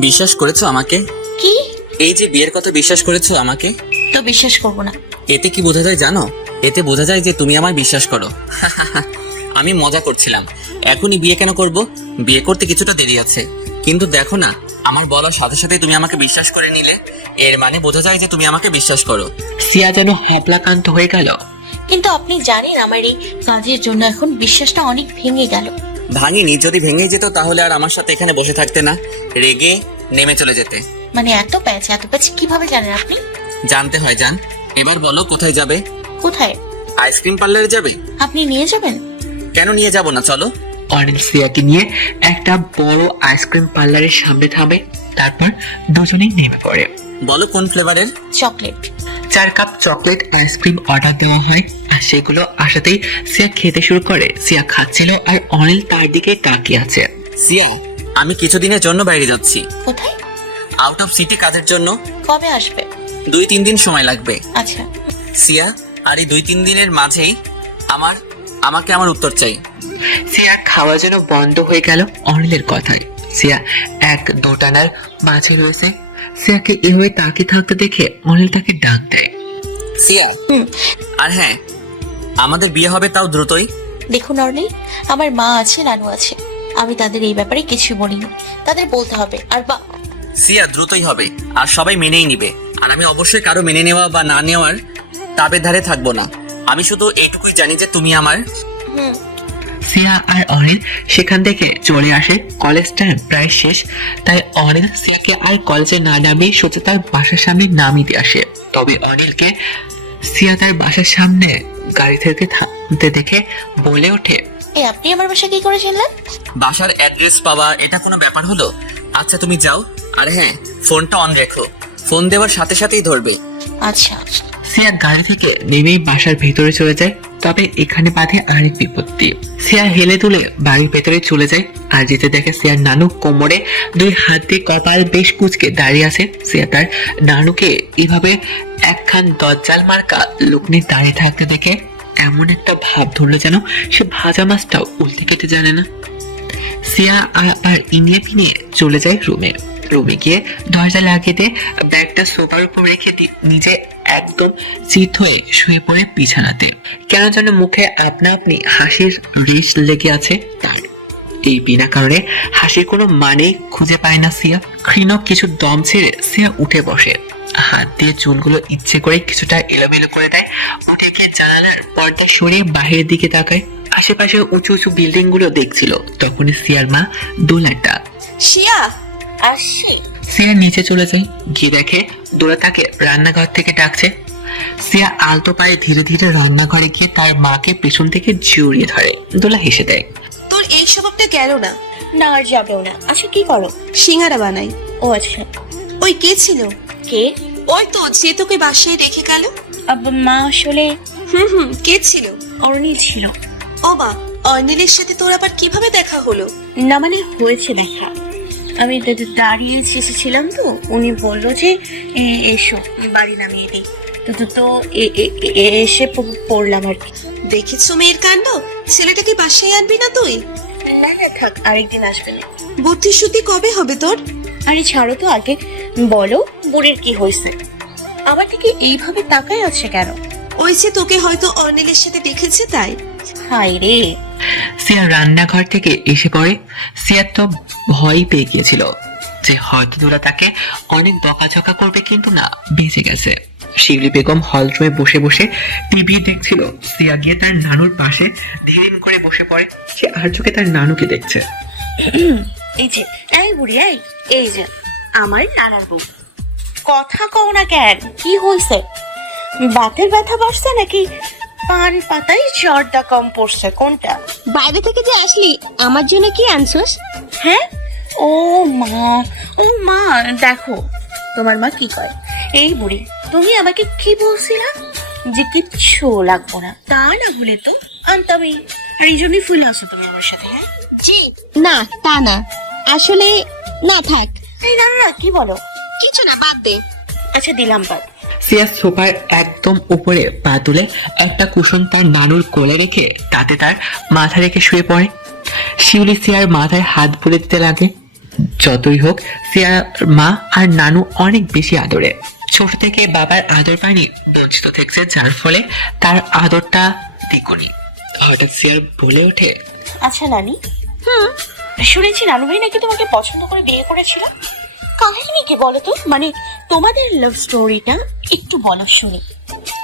বিশ্বাস করেছো আমাকে? কি? এই যে বিয়ের কথা বিশ্বাস করেছো আমাকে, তো বিশ্বাস করব না। এতে কি বোঝা যায় জানো? এতে বোঝা যায় যে তুমি আমায় বিশ্বাস করো। আমি মজা করছিলাম। এখনই বিয়ে কেন করব? বিয়ে করতে কিছুটা দেরি আছে। কিন্তু দেখো না, আমার বলার সাথে সাথে তুমি আমাকে বিশ্বাস করে নিলে। এর মানে বোঝা যায় যে তুমি আমাকে বিশ্বাস করো। সিয়া যেন হ্যাবলাকান্ত হয়ে গেল। কিন্তু আপনি জানেন আমার এই কাজের জন্য এখন বিশ্বাসটা অনেক ভেঙে গেল। ভাঙিনি, যদি ভেঙে যেত তাহলে আর আমার সাথে এখানে বসে থাকতে না, রেগে নেমে চলে যেতে। মানে এত প্যাচ কিভাবে জানেন আপনি? জানতে হয় জান। এবার বলো কোথায় যাবে? কোথায়? আইসক্রিম পার্লারে যাবে? আপনি নিয়ে যাবেন? কেন নিয়ে যাব না, চলো। অনিল সিয়াকে নিয়ে একটা বড় আইসক্রিম পার্লারের সামনে থামে। তারপর দুজনেই নেমে পড়ে। বলো কোন ফ্লেভারের? Chocolate. 4 cup chocolate ice cream order দেওয়া হয়, আর সেগুলো আসাতেই সিয়া খেতে শুরু করে। সিয়া খাচ্ছিল আর অনিল তার দিকে তাকিয়ে আছে। সিয়া, আমি কিছুদিনের জন্য বাইরে যাচ্ছি, কোথায়? আউট অফ সিটি কাজের জন্য। কবে আসবে? 2-3 দিন সময় লাগবে। আচ্ছা। সিয়া, আর এই 2-3 দিনের মাঝেই আমাকে আমার উত্তর চাই। সিয়া খাওয়া যেন বন্ধ হয়ে গেল অনিলের কথায়। সিয়া এক দোটানার মাঝে রয়েছে। সিয়াকে এভাবে তাকিয়ে থাকতে দেখে অনিল তাকে ডাক দেয়। সিয়া, আর হ্যাঁ, আমাদের বিয়ে হবে, তাও দ্রুতই। দেখুন অর্ণি, আমার মা আছে, নানু আছে, আমি তাদের এই ব্যাপারে কিছু বলিনি। তাদের বলতে হবে। আর সিয়া, দ্রুতই হবে, আর সবাই মেনেই নিবে। আর আমি অবশ্যই কারো মেনে নেওয়া বা না নেওয়ার তাবের ধারে থাকবো না। আমি শুধু এইটুকুই জানি যে তুমি আমার। সিয়া আর অনিল সেখান থেকে চলে আসে। কলেজটা প্রায় শেষ, তাই অনিল সিয়াকে আর কলেজে না নামিয়ে সোজা তার বাসার সামনে নামিয়ে দিয়ে আসে। তবে অনিলকে সিয়া তার বাসার সামনে গাড়ি থেকে থামতে দেখে বলে ওঠে, আপনি আমার বাসা কি করে চিনলেন? বাসার অ্যাড্রেস পাওয়া এটা কোনো ব্যাপার হলো? আচ্ছা তুমি যাও, আর হ্যাঁ, ফোনটা অন রেখো, ফোন দেওয়ার সাথে সাথেই ধরবে। আচ্ছা। সিয়া গাড়ি থেকে নেমেই বাসার ভেতরে চলে যায়। তবে এখানে বাধে আরেক বিপত্তি। সিয়া হেলে তুলে বাড়ির ভেতরে চলে যায়, আর যেতে দেখে সিয়ার নানু কোমরে 2 হাত দিয়ে কপাল বেশ কুঁচকে দাঁড়িয়ে আছে। সিয়া তার নানুকে এভাবে একখান দজ্জাল মার্কা লোক নিয়ে দাঁড়িয়ে থাকতে দেখে এমন একটা ভাব ধরলো যেন সে ভাজা মাছটাও উল্টে কেটে জানে না। সিয়া আর ইনিয়ে পিনিয়ে চলে যায় রুমে গিয়ে দরজা লাগিয়ে দিয়ে ব্যাগটা সোফার উপর রেখে নিজে একদম চিত হয়ে শুয়ে পড়ে বিছানাতে। কেন যেন মুখে আপনা আপনি হাসির রেশ লেগে আছে তার। এই বিনা কারণে হাসির কোনো মানে খুঁজে পায় না সিয়া। ক্ষীণ কিছু দম ছেড়ে সিয়া উঠে বসে, হাত দিয়ে চুলগুলো ইচ্ছে করে কিছুটা এলোমেলো করে দেয়। উঠে গিয়ে জানালার পর্দা সরিয়ে বাহিরের দিকে তাকায়। আশেপাশে উঁচু উঁচু বিল্ডিং গুলো দেখছিল। তখনই সিয়ার মা দোলাটা, শিয়া আসছে। সিয়া নিচে চলে যায়, গিয়ে দেখে দোলা তাকে রান্নাঘর থেকে ডাকছে। সিয়া আলতো পায়ে ধীরে ধীরে রান্নাঘরে গিয়ে তার মাকে পেছন থেকে জড়িয়ে ধরে। দোলা হেসে দেয়, তোর এই স্বভাবটা গেল না। না, আর যাবেও না। আচ্ছা কি করো? সিঙ্গারা বানাই। ও আচ্ছা। ওই কে ছিল? কে? ওই তো যে তোকে বাসায় রেখে গেল। মা আসলে কে ছিল? অর্ণিল ছিল। ও মা, অনিলের সাথে তোর আবার কিভাবে দেখা হলো? না মানে হয়েছে দেখা। আমি দাঁড়িয়ে এসেছিলাম, তো উনি বললো যে এসো বাড়ি নামিয়ে দিই। তো এসে পড়লাম আর কি। দেখেছো মেয়ের কাণ্ড? ছেলেটাকে বাসায় আনবি না তুই? না না থাক, আরেকদিন আসবে না। বুদ্ধি শুদ্ধি কবে হবে তোর? আরে ছাড়ো তো, আগে বলো বুড়ির কি হয়েছে? আমার থেকে এইভাবে তাকায় আছে কেন? ওই যে তোকে হয়তো অনিলের সাথে দেখেছে তাই। হায় রে। সিয়া রান্নাঘর থেকে এসে পড়ে। সিয়ার তো ভয় পেয়ে গিয়েছিল যে হয়তো দোলা তাকে অনেক বকাঝকা করবে, কিন্তু না, বেঁচে গেছে। শিউলি বেগম হল রুমে বসে বসে টিভি দেখছিল। সিয়া গিয়ে তার নানুর পাশে ধীরেন করে বসে পড়ে। সে আর চোখে তার নানুকে দেখছে। এই যে এই বুড়ি, এই যে আমার নানার বউ। কথা কও না কেন? কি হয়েছে? বাতের ব্যথা বাড়ছে নাকি পান পাতায় জর্দা কম পড়ছে? কোনটা? বাইরে থেকে যে আসলি আমার জন্য কি আনছস? হ্যাঁ, ও মা দেখো তোমার মা কি কয়। এই বুড়ি, তুমি আমাকে কি বলছিলা যে কিচ্ছু লাগবো না? তা না হলে তো আনতামই। আর এই জন্যই ফুলে আসো তুমি আমার সাথে। হ্যাঁ জি না, তা না, আসলে না থাক। এই না না, কি বলো? কিছু না, বাদ দে। আচ্ছা দিলাম বাদ। সিয়া সোফার একদম উপরে পা তুলে একটা কুশন তার নানুর কোলে রেখে তাতে তার মাথা রেখে শুয়ে পড়ে। শিউলি সিয়ার মাথায় হাত বুলে দিতে লাগে। যতই হোক সিয়ার মা আর নানু অনেক বেশি আদরে। ছোট থেকে বাবার আদর পায়নি, বঞ্চিত থেকেছে, যার ফলে তার আদরটা দ্বিগুণী। হঠাৎ সিয়ার বলে ওঠে, আচ্ছা নানি, শুনেছি নানু ভাই নাকি তোমাকে পছন্দ করে বিয়ে করেছিল। কাহিনী কি বলো তো, মানে তোমাদের লাভ স্টোরিটা একটু বলো শুনি।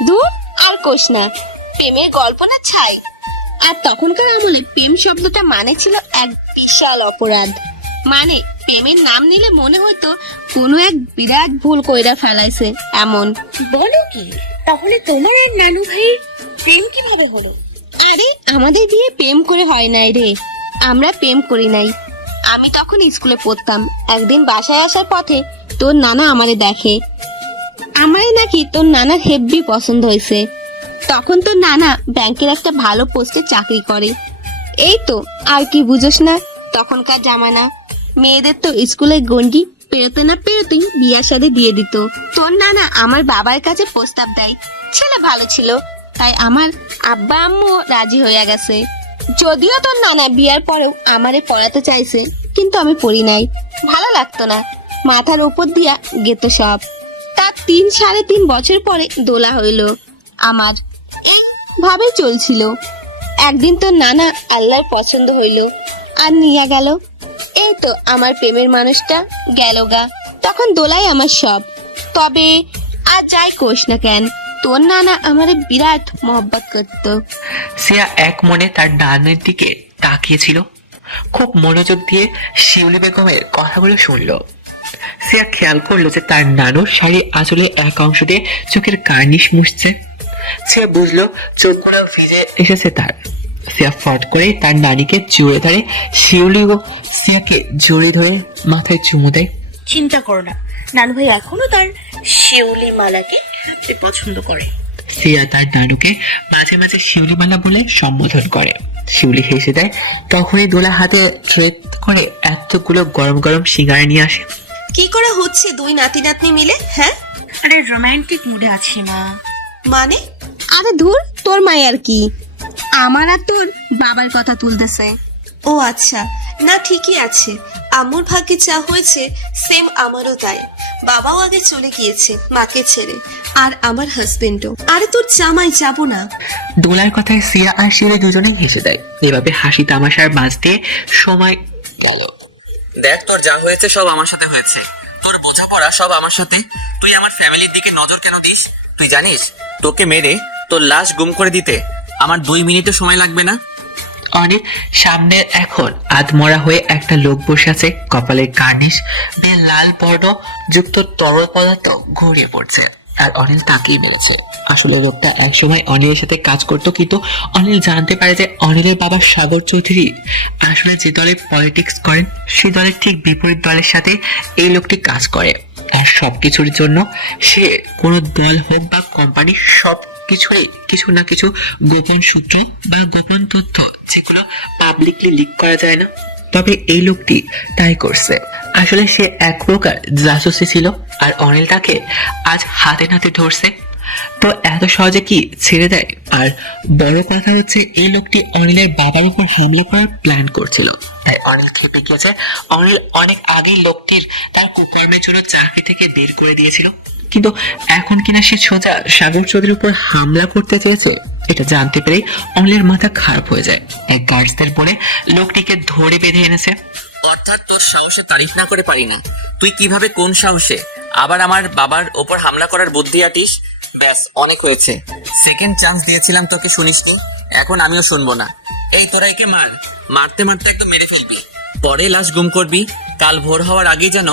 দূর আর কোষ না, প্রেমের গল্প না ছাই। আর তখনকার আমলে প্রেম শব্দটা মানে ছিল এক বিশাল অপরাধ। মানে প্রেমের নাম নিলে মনে হতো কোনো এক বিরাট ভুল কইরা ফেলাইছে এমন। বলো কি, তাহলে তোমার আর নানু ভাই প্রেম কিভাবে হলো? আরে আমাদের বিয়ে প্রেম করে হয় নাই রে, আমরা প্রেম করি নাই। আমি তখন স্কুলে পড়তাম। একদিন বাসায় আসার পথে তোর নানা আমারে দেখে। আমারই নাকি তোর নানার হেব্বি পছন্দ হয়েছে। তখন তোর নানা ব্যাংকের একটা ভালো পোস্টে চাকরি করে। এই তো, আর কি বুঝোস না, তখনকার জামানা। মেয়েদের তো স্কুলের গন্ডি পেরোতে না পেরোতেই বিয়ার সাথে দিয়ে দিত। তোর নানা আমার বাবার কাছে প্রস্তাব দেয়। ছেলে ভালো ছিল, তাই আমার আব্বা আম্মু রাজি হয়ে গেছে। যদিও তোর নানা বিয়ার পরেও আমারে পড়াতে চাইছে, কিন্তু আমি পড়ি নাই, ভালো লাগতো না। মাথার উপর দিয়া গেত সব। তার 3-3.5 বছর পরে দোলা হইল আমার। এইভাবে চলছিল। একদিন তোর নানা আল্লাহর পছন্দ হইল আর নিয়ে গেল। এই তো আমার প্রেমের মানুষটা গেল গা। তখন দোলাই আমার সব। তবে আর যাই কোষ না কেন, তোর নানা আমারে বিরাট মহব্বত করত। সিয়া এক মনে তার নানের দিকে তাকিয়েছিল। খুব মনোযোগ দিয়ে শিউলি বেগমের কথাগুলো শুনল। সিয়া খেয়াল করলো যে তার নানু শাড়ি আঁচলে এক অংশ দিয়ে চোখের কার্নিশ মুছছে। সিয়া বুঝলো চোখগুলো ভিজে এসেছে তার। সিয়া ফট করে তার নানিকে জড়িয়ে ধরে, শিউলিও সিয়াকে জড়িয়ে ধরে মাথায় চুমু দেয়। চিন্তা করো না, নানু ভাই এখনো তার শিউলি মালাকে পছন্দ করে। সিয়া তার নানুকে মাঝে মাঝে শিউলিমালা বলে সম্বোধন করে। শিউলি হেসে দেয়। তখনই দোলা হাতে ট্রে করে এতগুলো গরম গরম সিঙ্গারা নিয়ে আসে। কি করে হচ্ছে দুই নাতি নাতনি মিলে? হ্যাঁ, আরে রোমান্টিক মুডে আছি মা। মানে আরে ধুর, তোর মায়ের কি, আমার আর তোর বাবার কথা তুলতেছে। ও আচ্ছা, না ঠিকই আছে। আম্মুর ভাগ্যে যা হয়েছে সেম আমারও তাই। বাবাও আগে চলে গিয়েছে মাকে ছেড়ে, আর আমার হাজবেন্ডও। আরে তোর জামাই যাবো না। দোলার কথায় সিয়া আর শিউলি দুজনেই হেসে দেয়। এভাবে হাসি তামাশার মাঝ দিয়ে সময় গেল। দেখ, তোর যা হয়েছে সব আমার সাথে হয়েছে। তোর বোঝাপড়া সব আমার সাথে। তুই আমার ফ্যামিলির দিকে নজর কেন দিস? তুই জানিস তোকে মেরে তোর লাশ গুম করে দিতে আমার 2 মিনিটও সময় লাগবে না। অনেক সামনে এখন আধমরা হয়ে একটা লোক বসে আছে। কপালের কার্নিশ বেয়ে লাল বর্ণ যুক্ত তরল পদার্থ ঘুরিয়ে পড়ছে। আর অনিল তাকেই মেরেছে। আসলে লোকটা একসময় অনিলের সাথে কাজ করতো, কিন্তু অনিল জানতে পারে যে অনিলের বাবা সাগর চৌধুরী আসলে যে দলে পলিটিক্স করেন সেই দলের ঠিক বিপরীত দলের সাথে এই লোকটি কাজ করে। আর সবকিছুর জন্য সে কোনো দল হোক বা কোম্পানি, সব কিছুরই কিছু না কিছু গোপন সূত্র বা গোপন তথ্য যেগুলো পাবলিকলি লিক করা যায় না। তবে এই লোকটি তাই করছে। আসলে সে এক প্রকার জাসুসি ছিল, আর অনিল তাকে আজ হাতে নাতে ধরছে। তো এত সহজে কি ছেড়ে দেয়? আর বড় কথা হচ্ছে এই লোকটি অনিলের বাবার উপর হামলা করার প্ল্যান করছিল। তাই অনিল খেপে গিয়েছে। অনিল অনেক আগেই লোকটির তার কুকর্মের জন্য চাকরি থেকে বের করে দিয়েছিল, কিন্তু এখন কিনা সে সোজা সাগর চৌধুরীর উপর হামলা করতে চেয়েছে। এটা জানতে পেরেই অনিলের মাথা খারাপ হয়ে যায়। এক গার্ডসদের বলে লোকটিকে ধরে বেঁধে এনেছে। অর্থাৎ তোর সাহসে তারিফ না করে পারি না। তুই কিভাবে, কোন সাহসে আবার আমার বাবার ওপর হামলা করার বুদ্ধি আটিস? ব্যাস, অনেক হয়েছে। সেকেন্ড চান্স দিয়েছিলাম তোকে, শুনিসনি? এখন আমিও শুনবো না। এই তোরা একে মার, মারতে মারতে একদম মেরে ফেলবি, পরে লাশ গুম করবি। কাল ভোর হওয়ার আগেই যেন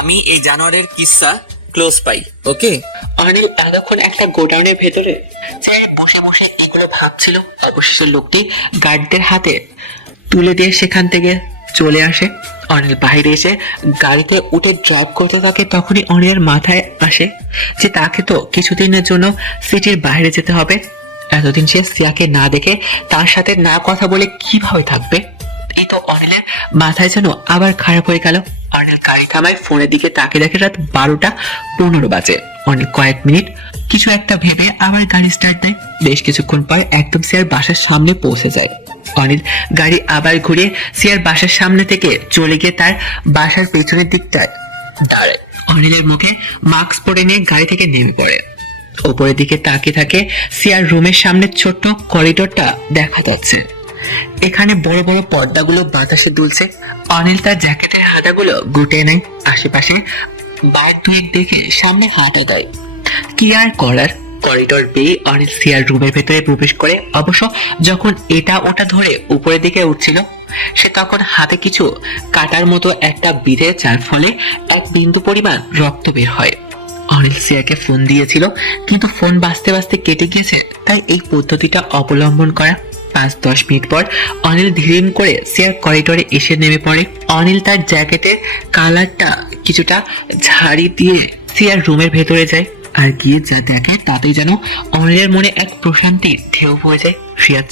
আমি এই জানোয়ারের কিস্সা ক্লোজ পাই। ওকে? অনিল এতক্ষণ একটা গোডাউনের ভেতরে বসে বসে এগুলো ভাবছিল। অবশেষে লোকটি গার্ডদের হাতে তুলে দিয়ে সেখান থেকে চলে আসে। অনিল বাইরে এসে গাড়িতে উঠে ড্রাইভ করতে থাকে। তখনই অনিলের মাথায় আসে যে তাকে তো কিছুদিনের জন্য সিটির বাইরে যেতে হবে। এতদিন সে সিয়াকে না দেখে তার সাথে না কথা বলে কিভাবে থাকবে? এই তো অনিলের মাথায় যেন আবার খারাপ হয়ে গেল। অর্নিল গাড়ি থামায়, ফোনের দিকে তাকিয়ে দেখে রাত 12:15 বাজে। অর্নিল কয়েক মিনিট কিছু একটা ভেবে আবার গাড়ি স্টার্ট দেয়। বেশ কিছুক্ষণ পর একদম সিয়ার বাসার সামনে পৌঁছে যায়। অনিল গাড়ি আবার ঘুরিয়ে সিয়ার বাসার সামনে থেকে চলে গিয়ে তার বাসার পেছনের দিকটায় দাঁড়ায়। অনিলের মুখে মাস্ক পরে নিয়ে গাড়ি থেকে নেমে পড়ে। উপরের দিকে তাকিয়ে থাকে। সিয়ার রুমের সামনে ছোট্ট করিডোরটা দেখা যাচ্ছে। এখানে বড় বড় পর্দাগুলো বাতাসে দুলছে। অনিল তার জ্যাকেটের হাতাগুলো গুটিয়ে নেয়। আশেপাশে বাইক দুয়েক দেখে সামনে হাঁটা দেয়। কি আর করার, করিডোর পেয়ে অনিল সিয়ার রুমের ভেতরে প্রবেশ করে। অবশ্য যখন এটা ওটা ধরে উপরের দিকে উঠছিল, সে তখন হাতে কিছু কাটার মতো একটা বিঁধে, যার ফলে এক বিন্দু পরিমাণ রক্ত বের হয়। অনিল সিয়াকে ফোন দিয়েছিল, কিন্তু ফোন বাজতে বাজতে কেটে গিয়েছে, তাই এই পদ্ধতিটা অবলম্বন করা। 5-10 মিনিট পর অনিল ধীরে করে সিয়ার করিডোরে এসে নেমে পড়ে। অনিল তার জ্যাকেটের কালারটা কিছুটা ঝাড়ি দিয়ে সিয়ার রুমের ভেতরে যায়। আর গিয়ে যা দেখে তাতেই যেন অনিলের মনে এক প্রশান্তির ঢেউ বয়ে যায়। সিয়ার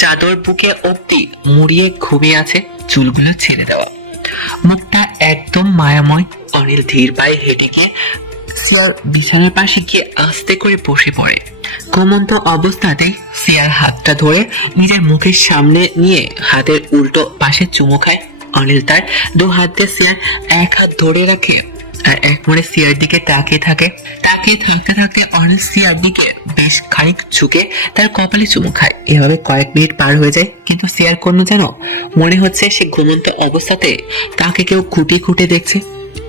চাদর বুকে অব্দি মুড়িয়ে ঘুমিয়ে আছে, চুলগুলো ছেড়ে দেওয়া, মুখটা একদম মায়াময়। অনিল ধীর পায়ে হেঁটে গিয়ে সিয়ার বিছানার পাশে গিয়ে আস্তে করে বসে পড়ে। ঘুমন্ত অবস্থাতেই সিয়ার হাতটা ধরে নিজের মুখের সামনে নিয়ে হাতের উল্টো পাশে চুমু খায়। অনিল তার 2 হাত দিয়ে সিয়ার এক হাত ধরে রাখে আর এক মনে সিয়ার দিকে তাকিয়ে থাকে। তাকিয়ে থাকতে থাকতে অনিল সিয়ার দিকে বেশ খানিক ঝুঁকে তার কপালে চুমু খায়। এভাবে কয়েক মিনিট পার হয়ে যায়, কিন্তু সিয়ার কোনো যেন মনে হচ্ছে সে ঘুমন্ত অবস্থাতে তাকে কেউ খুঁটে খুঁটে দেখছে।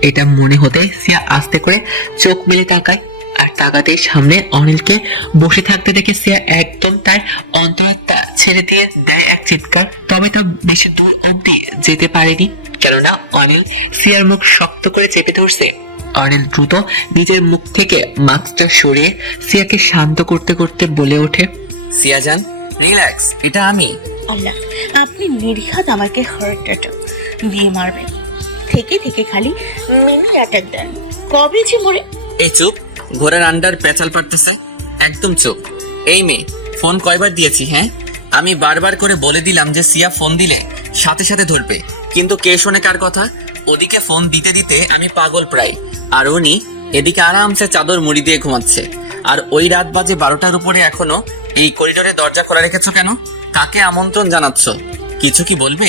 এটা মনে হতে সিয়া আস্তে করে চোখ মেলে তাকায়, আর তাকাতেই সামনে অনিলকে বসে থাকতে দেখে সিয়া একদম তার অন্তরাত্মা ছেড়ে দিয়ে দেয় এক চিৎকার। তবে তা বেশি দূর অব্দি যেতে পারেনি, কেননা অনিল সিয়ার মুখ শক্ত করে চেপে ধরছে। অনিল দ্রুত নিজের মুখ থেকে মাস্কটা সরিয়ে সিয়াকে শান্ত করতে করতে বলে ওঠে, সিয়া জান, রিল্যাক্স, এটা আমি। আল্লাহ, আপনি নির্ঘাত আমাকে হার্ট অ্যাটাক দিয়ে মারবেন। থেকে থেকে খালি মিনি অ্যাটাক দেন, কবে যে মরে। এই চুপ, ঘোড়ার আন্ডার পেঁচাল পারতেছে, একদম চুপ। এই মেয়ে, ফোন কয়বার দিয়েছি? হ্যাঁ, আমি বারবার করে বলে দিলাম যে সিয়া ফোন দিলে সাথে সাথে ধরবে, কিন্তু কে শোনে কার কথা? ওদিকে ফোন দিতে দিতে আমি পাগল প্রায়, আর উনি এদিকে আরামসে চাদর মুড়ি দিয়ে ঘুমাচ্ছে। আর ওই রাত বাজে 12টার উপরে এখনো এই করিডোরে দরজা খোলা রেখেছো কেন? কাকে আমন্ত্রণ জানাচ্ছ? কিছু কি বলবে?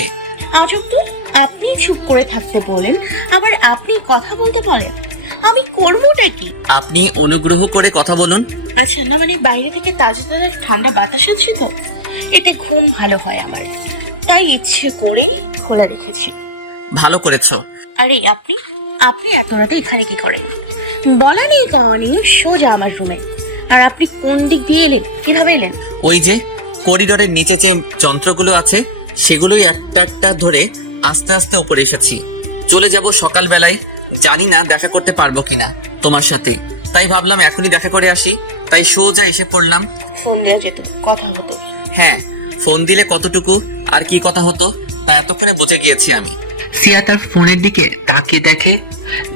আজব তো, আপনি চুপ করে থাকতে বলেন, আবার আপনি কথা বলতে বলেন। আমি করবোটা কি? আপনি অনুগ্রহ করে কথা বলুন। আচ্ছা না, মানে বাইরে থেকে তাজা তাজা ঠান্ডা বাতাস আছে তো, এতে ঘুম ভালো হয় আমার, তাই ইচ্ছে করে খোলা রেখেছি। ভালো করেছো। আরে আপনি আপনি এত রাতে এখানে কি করেন? বলা নেই কখনই, সোজা আমার রুমে। আর আপনি কোন দিক দিয়ে এলেন, কিভাবে এলেন? ওই যে করিডোরের নিচে যে যন্ত্রগুলো আছে সেগুলোই একটা একটা ধরে আস্তে আস্তে উপরে এসেছি। চলে যাব সকালবেলায়, জানি না দেখা করতে পারবো কিনা তোমার সাথে, তাই ভাবলাম এখনই দেখা করে আসি, তাই সোজা এসে পড়লাম। ফোন দেওয়া যেত, কথা হতো। হ্যাঁ, ফোন দিলে কতটুকু আর কি কথা হতো তা এতক্ষণে বুঝে গিয়েছি আমি। সিয়া তার ফোনের দিকে তাকিয়ে দেখে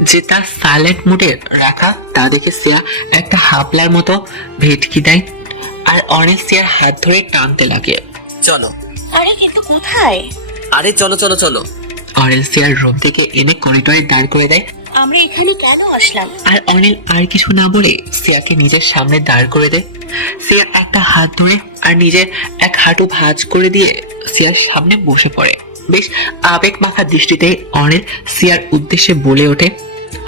যে তার সাইলেন্ট মোডে রাখা। তা দেখে সিয়া একটা হাবলার মতো ভেটকি দেয়, আর অনেক সিয়ার হাত ধরে টানতে লাগে। চলো। আরে কিন্তু কোথায়? আরে চলো চলো চলো। অনিল সিয়ার রুম থেকে এনে করিডোরে দাঁড় করে দেয়। আমরা এখানে কেন আসলাম? আর অনিল আর কিছু না বলে সিয়াকে নিজের সামনে দাঁড় করে দেয়। সিয়া একটা হাত ধরে আর নিজের এক হাঁটু ভাঁজ করে দিয়ে সিয়ার সামনে বসে পড়ে। বেশ আবেগ মাখা দৃষ্টিতে অনিল সিয়ার উদ্দেশ্যে বলে ওঠে,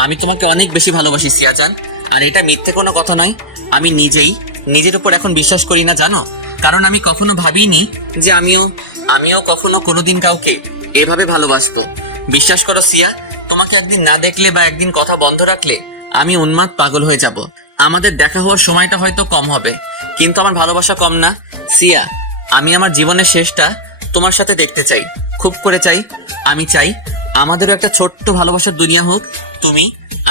আমি তোমাকে অনেক বেশি ভালোবাসি সিয়া জান, আর এটা মিথ্যে কোনো কথা নয়। আমি নিজের উপর এখন বিশ্বাস করি না, জানো, কারণ আমি কখনো ভাবিনি যে আমিও কখনো কোনোদিন কাউকে এভাবে ভালোবাসবো। বিশ্বাস করো সিয়া, তোমাকে একদিন না দেখলে বা একদিন কথা বন্ধ রাখলে আমি উন্মাদ পাগল হয়ে যাব। আমাদের দেখা হওয়ার সময়টা হয়তো কম হবে, কিন্তু আমার ভালোবাসা কম না সিয়া। আমি আমার জীবনের শেষটা তোমার সাথে দেখতে চাই, খুব করে চাই। আমি চাই আমাদেরও একটা ছোট্ট ভালোবাসার দুনিয়া হোক, তুমি,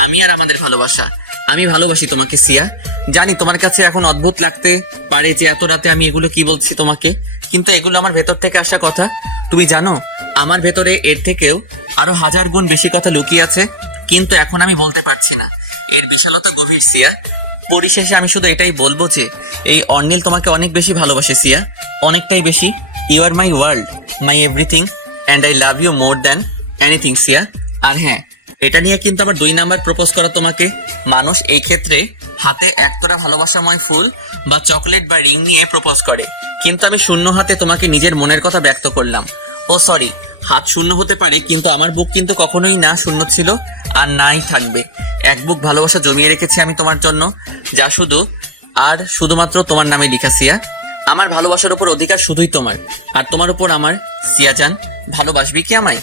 আমি আর আমাদের ভালোবাসা। আমি ভালোবাসি তোমাকে সিয়া। জানি তোমার কাছে এখন অদ্ভুত লাগতে পারে যে এত রাতে আমি এগুলো কি বলছি তোমাকে, কিন্তু এগুলো আমার ভেতর থেকে আসা কথা। তুমি জানো আমার ভেতরে এর থেকেও আরো 1000 গুণ বেশি কথা লুকিয়ে আছে, কিন্তু এখন আমি বলতে পারছি না। এর বিশালতা গভীর সিয়া। পরিশেষে আমি শুধু এটাই বলবো যে এই অর্নিল তোমাকে অনেক বেশি ভালোবাসে সিয়া, অনেকটাই বেশি। You are my world, my everything, and I love you more than anything Siya. আর হ্যাঁ, এটা নিয়ে কিন্তু আমার 2 নাম্বার প্রপোজ করা তোমাকে। মানুষ এই ক্ষেত্রে হাতে একতরা ভালোবাসাময় ফুল বা চকলেট বা রিং নিয়ে প্রপোজ করে, কিন্তু আমি শূন্য হাতে তোমাকে নিজের মনের কথা ব্যক্ত করলাম। ও সরি, হাত শূন্য হতে পারে, কিন্তু আমার বুক কিন্তু কখনোই না শূন্য ছিল আর নাই থাকবে। এক বুক ভালোবাসা জমিয়ে রেখেছি আমি তোমার জন্য, যা শুধু আর শুধুমাত্র তোমার নামে লিখা সিয়া। আমার ভালোবাসার উপর অধিকার শুধুই তোমার, আর তোমার উপর আমার। সিয়া জান, ভালোবাসবি কি আমায়?